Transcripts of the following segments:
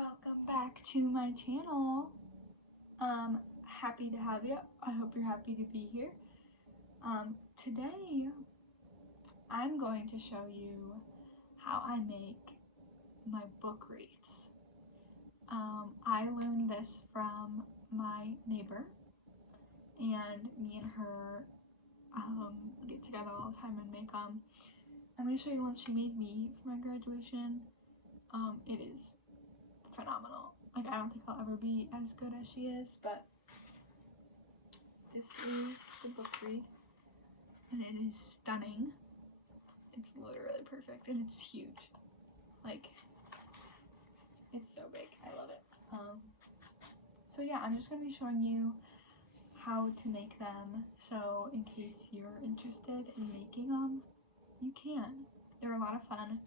Welcome back to my channel. Happy to have you. I hope you're happy to be here. Today I'm going to show you how I make my book wreaths. I learned this from my neighbor, and me and her get together all the time and make them. I'm going to show you one she made me for my graduation. It is phenomenal. Like, I don't think I'll ever be as good as she is, but this is the book wreath, and it is stunning. It's literally perfect, and it's huge. Like, it's so big. I love it. So yeah, I'm just going to be showing you how to make them, so in case you're interested in making them, you can. They're a lot of fun,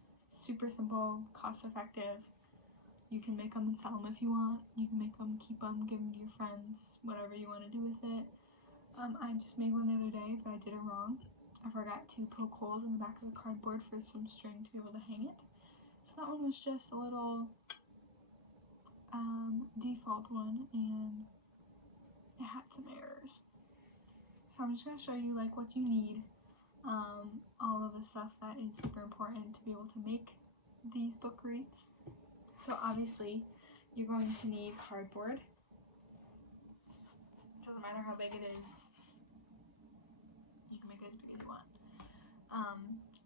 super simple, cost effective. You can make them and sell them if you want. You can make them, keep them, give them to your friends, whatever you want to do with it. I just made one the other day, but I did it wrong. I forgot to poke holes in the back of the cardboard for some string to be able to hang it. So that one was just a little default one, and it had some errors. So I'm just going to show you like what you need, all of the stuff that is super important to be able to make these book wreaths. So obviously you're going to need cardboard. Doesn't matter how big it is, you can make it as big as you want.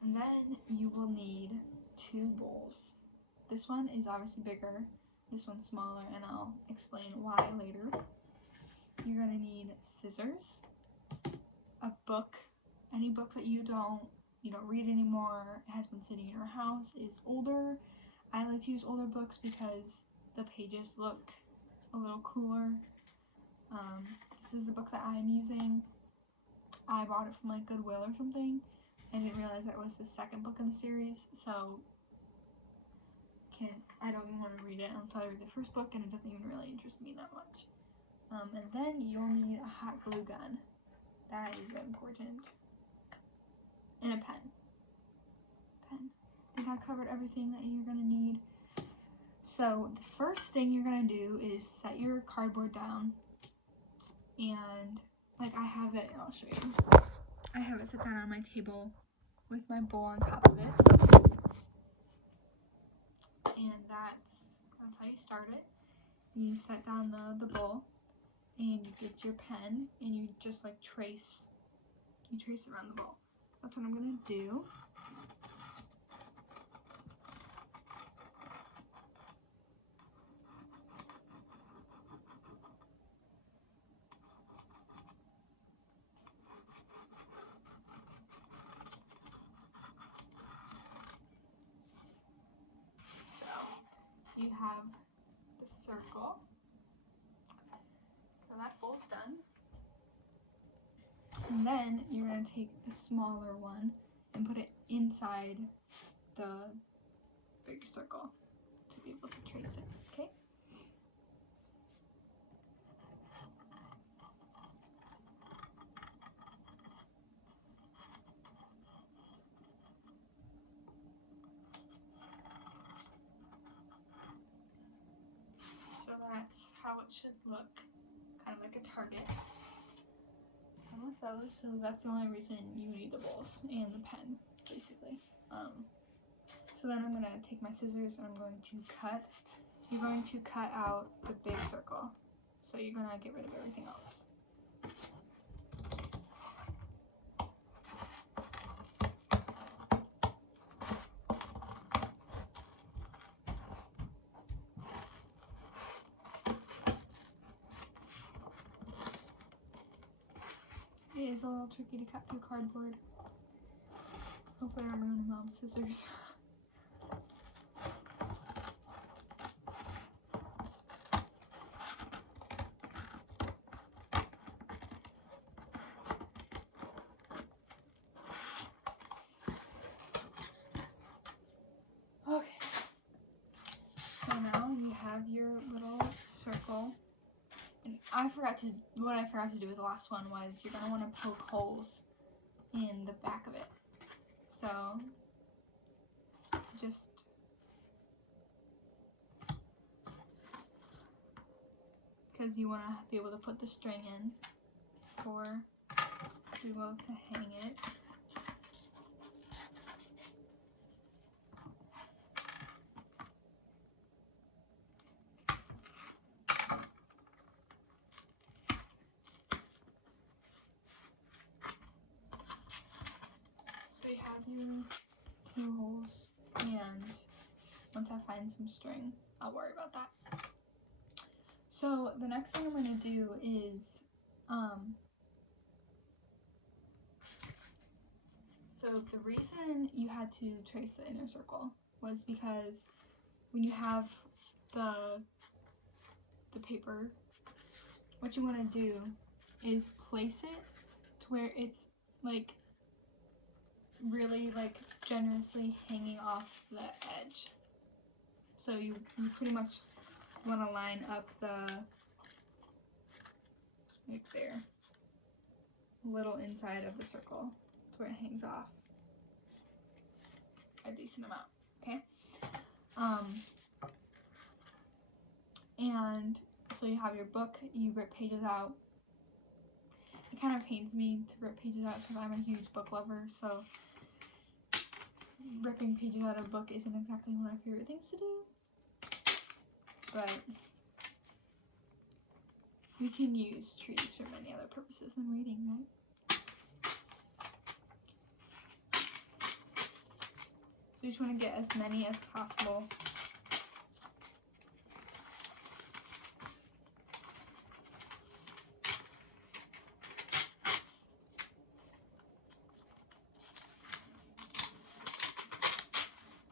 And then you will need 2 bowls. This one is obviously bigger, this one's smaller, and I'll explain why later. You're going to need scissors, a book, any book that you don't read anymore, it has been sitting in your house, is older. I like to use older books because the pages look a little cooler. This is the book that I'm using. I bought it from like Goodwill or something. I didn't realize that was the second book in the series, so I don't even want to read it until I read the first book, and it doesn't even really interest me that much. And then you'll need a hot glue gun. That is very important. And a pen. I think I covered everything that you're going to need. So the first thing you're going to do is set your cardboard down, and like I have it, I'll show you. I have it set down on my table with my bowl on top of it. And that's how you start it. You set down the bowl, and you get your pen, and you just like trace around the bowl. That's what I'm going to do. You have the circle, so that bowl's done. And then you're going to take the smaller one and put it inside the big circle to be able to trace it, okay? So that's how it should look, kind of like a target. And with those, so that's the only reason you need the bowls and the pen, basically. So then I'm going to take my scissors and I'm going to cut. You're going to cut out the big circle. So you're going to get rid of everything else. It is a little tricky to cut through cardboard. Hopefully I'm ruining Mom's scissors. Okay. So now you have your little circle. And what I forgot to do with the last one was you're going to want to poke holes in the back of it. So just because you want to be able to put the string in for Duo to hang it. So you have your 2 holes, and once I find some string, I'll worry about that. So the next thing I'm going to do is, so the reason you had to trace the inner circle was because when you have the paper, what you want to do is place it to where it's like really like generously hanging off the edge. So you pretty much want to line up the, like there, little inside of the circle to where it hangs off a decent amount, okay? And so you have your book, you rip pages out. It kind of pains me to rip pages out because I'm a huge book lover, so ripping pages out of a book isn't exactly one of my favorite things to do. But we can use trees for many other purposes than reading, right? So you just want to get as many as possible.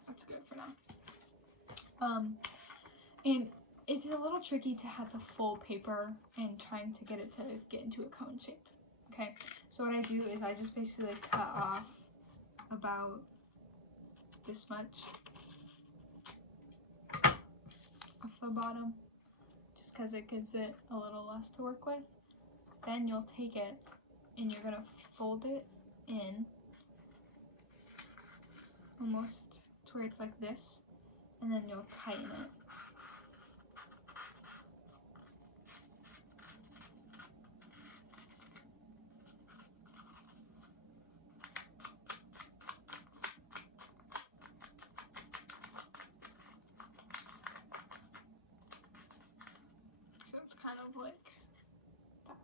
That's good for now. And it's a little tricky to have the full paper and trying to get it to get into a cone shape. Okay, so what I do is I just basically cut off about this much off the bottom, just because it gives it a little less to work with. Then you'll take it and you're gonna fold it in almost to where it's like this, and then you'll tighten it. So it's kind of like that.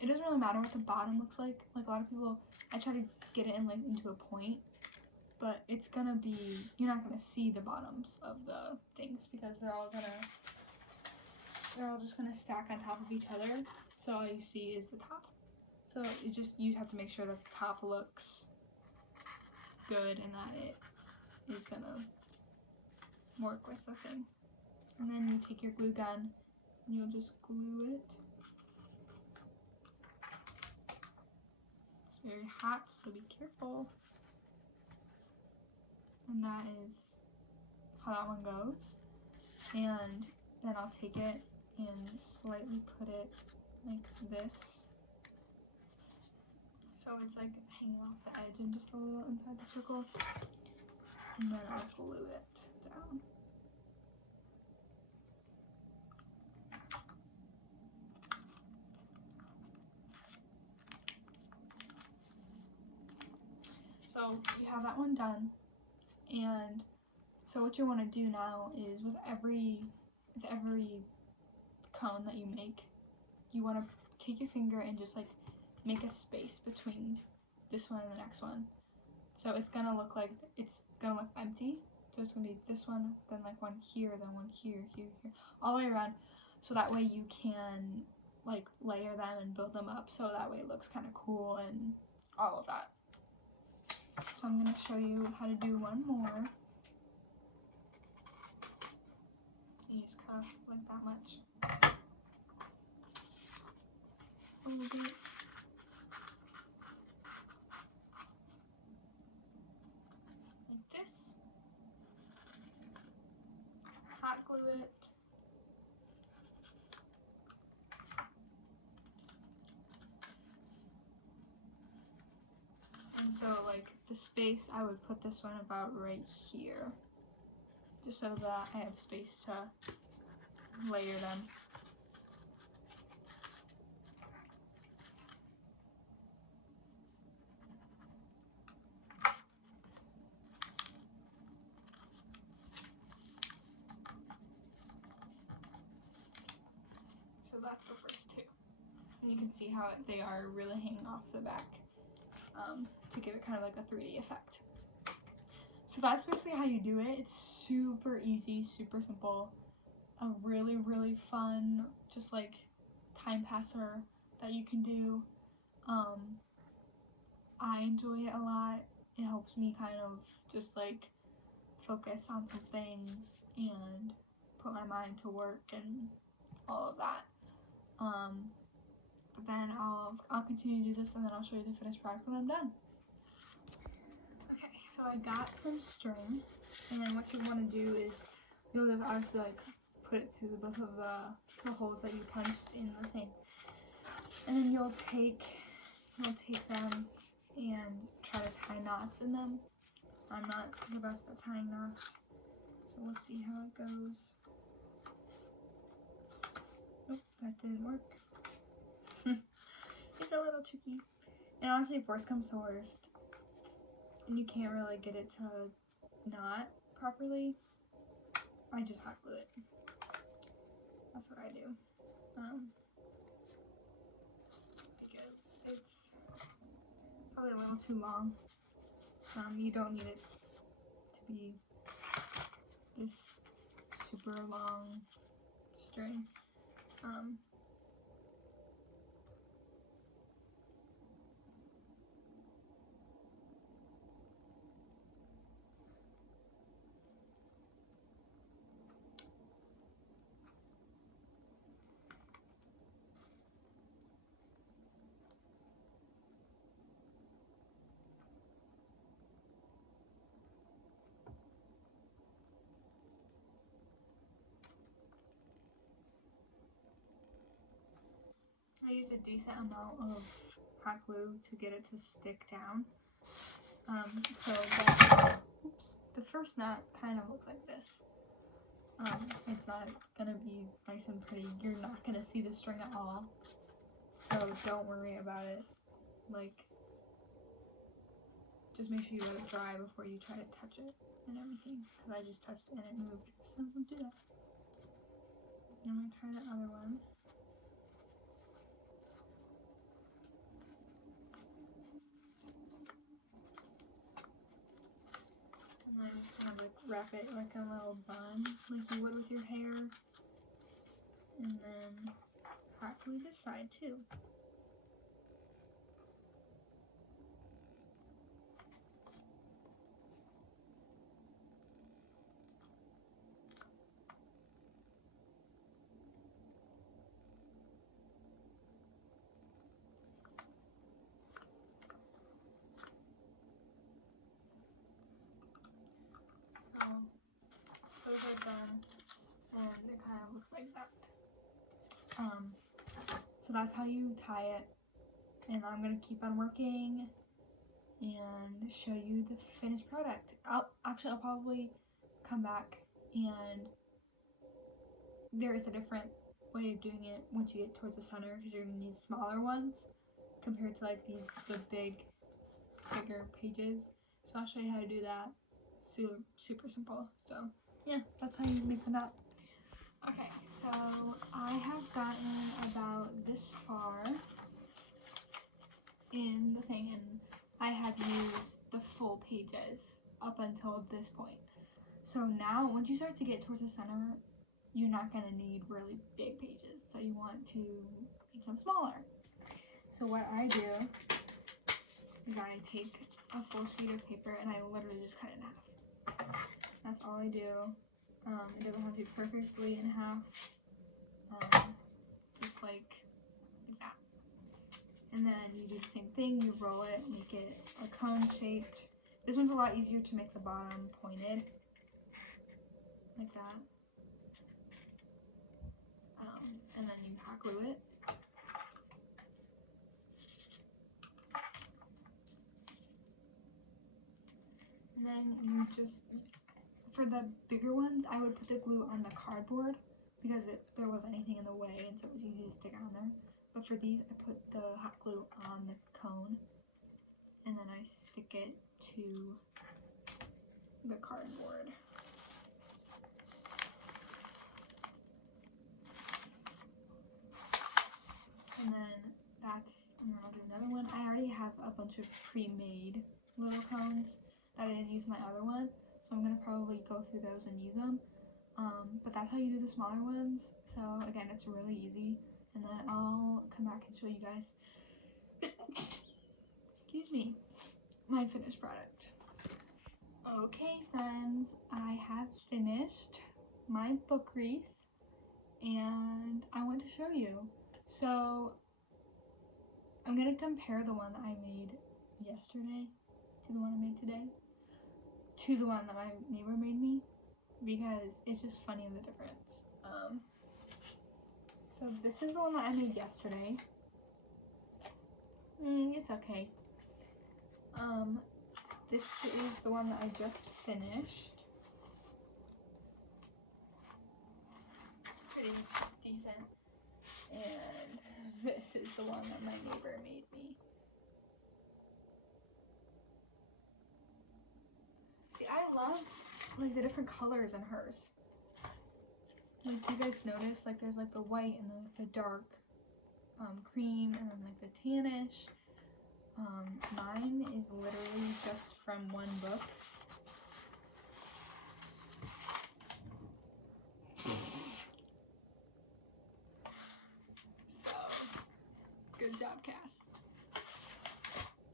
It doesn't really matter what the bottom looks like. Like a lot of people, I try to get it in like into a point, but it's gonna be, you're not gonna see the bottoms of the things because they're all just gonna stack on top of each other. So all you see is the top. So it just, you have to make sure that the top looks good and that it is gonna work with the thing. And then you take your glue gun and you'll just glue it. It's very hot, so be careful. And that is how that one goes. And then I'll take it and slightly put it like this. So it's like hanging off the edge and just a little inside the circle. And then I'll glue it down. So you have that one done, and so what you want to do now is with every cone that you make, you want to take your finger and just like make a space between this one and the next one. So it's gonna look like, it's gonna look empty. So it's gonna be this one, then like one here, then one here, here, here, all the way around. So that way you can like layer them and build them up. So that way it looks kind of cool and all of that. So I'm going to show you how to do one more. You just cut off like that much. A little bit. Like this. Hot glue it. And so like the space, I would put this one about right here, just so that I have space to layer them. So that's the first two. And you can see how they are really hanging off the back to give it kind of like a 3D effect. So that's basically how you do it. It's super easy, super simple, a really, really fun, just like time passer that you can do. I enjoy it a lot. It helps me kind of just like focus on something and put my mind to work and all of that. But then I'll continue to do this and then I'll show you the finished product when I'm done. Okay, so I got some string, and what you want to do is you'll just obviously like put it through both of the holes that you punched in the thing, and then you'll take them and try to tie knots in them. I'm not the best at tying knots, so we'll see how it goes. Oh, that didn't work. It's a little tricky. And honestly, if worst comes to worst, and you can't really get it to knot properly, I just hot glue it. That's what I do. Because it's probably a little too long. You don't need it to be this super long string. I use a decent amount of hot glue to get it to stick down. So the first knot kind of looks like this. It's not gonna be nice and pretty. You're not gonna see the string at all. So don't worry about it. Like, just make sure you let it dry before you try to touch it and everything. Because I just touched it and it moved. So don't do that. I'm gonna try the other one. And then kind of like wrap it like a little bun, like you would with your hair. And then hot glue this side too. So those are done, and it kind of looks like that. So that's how you tie it, and I'm gonna keep on working and show you the finished product. I'll probably come back, and there is a different way of doing it once you get towards the center, because you're gonna need smaller ones compared to like the bigger pages. So I'll show you how to do that. Super simple. So yeah, that's how you make the knots. Okay, so I have gotten about this far in the thing, and I have used the full pages up until this point. So now, once you start to get towards the center, you're not going to need really big pages. So you want to make them smaller. So what I do is I take a full sheet of paper and I literally just cut it in half. That's all I do. It doesn't have to be perfectly in half. Just like that. And then you do the same thing. You roll it, make it a cone shaped. This one's a lot easier to make the bottom pointed. Like that. And then you hot glue it. And then you just, for the bigger ones, I would put the glue on the cardboard because there was anything in the way, and so it was easy to stick on there. But for these, I put the hot glue on the cone, and then I stick it to the cardboard. And then I'll do another one. I already have a bunch of pre-made little cones that I didn't use my other one, so I'm gonna probably go through those and use them. But that's how you do the smaller ones. So again, it's really easy. And then I'll come back and show you guys, excuse me, my finished product. Okay friends, I have finished my book wreath and I want to show you. So I'm gonna compare the one that I made yesterday to the one I made today to the one that my neighbor made me, because it's just funny the difference. So this is the one that I made yesterday. It's okay. This is the one that I just finished. It's pretty decent. And this is the one that my neighbor made me. See, I love like the different colors in hers. Like, do you guys notice, like, there's like the white and the dark cream, and then like the tannish. Mine is literally just from one book. So, good job, Cass.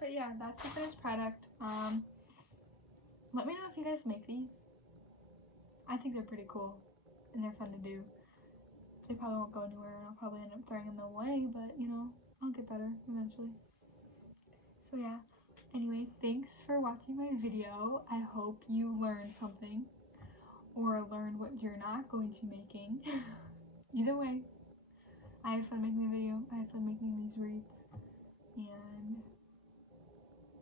But yeah, that's the finished product. Let me know if you guys make these. I think they're pretty cool and they're fun to do. They probably won't go anywhere and I'll probably end up throwing them away, but you know, I'll get better eventually. So yeah, anyway, thanks for watching my video. I hope you learned something or learned what you're not going to be making. Either way, I had fun making the video. I had fun making these wreaths. And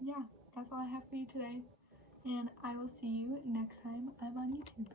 yeah, that's all I have for you today. And I will see you next time I'm on YouTube.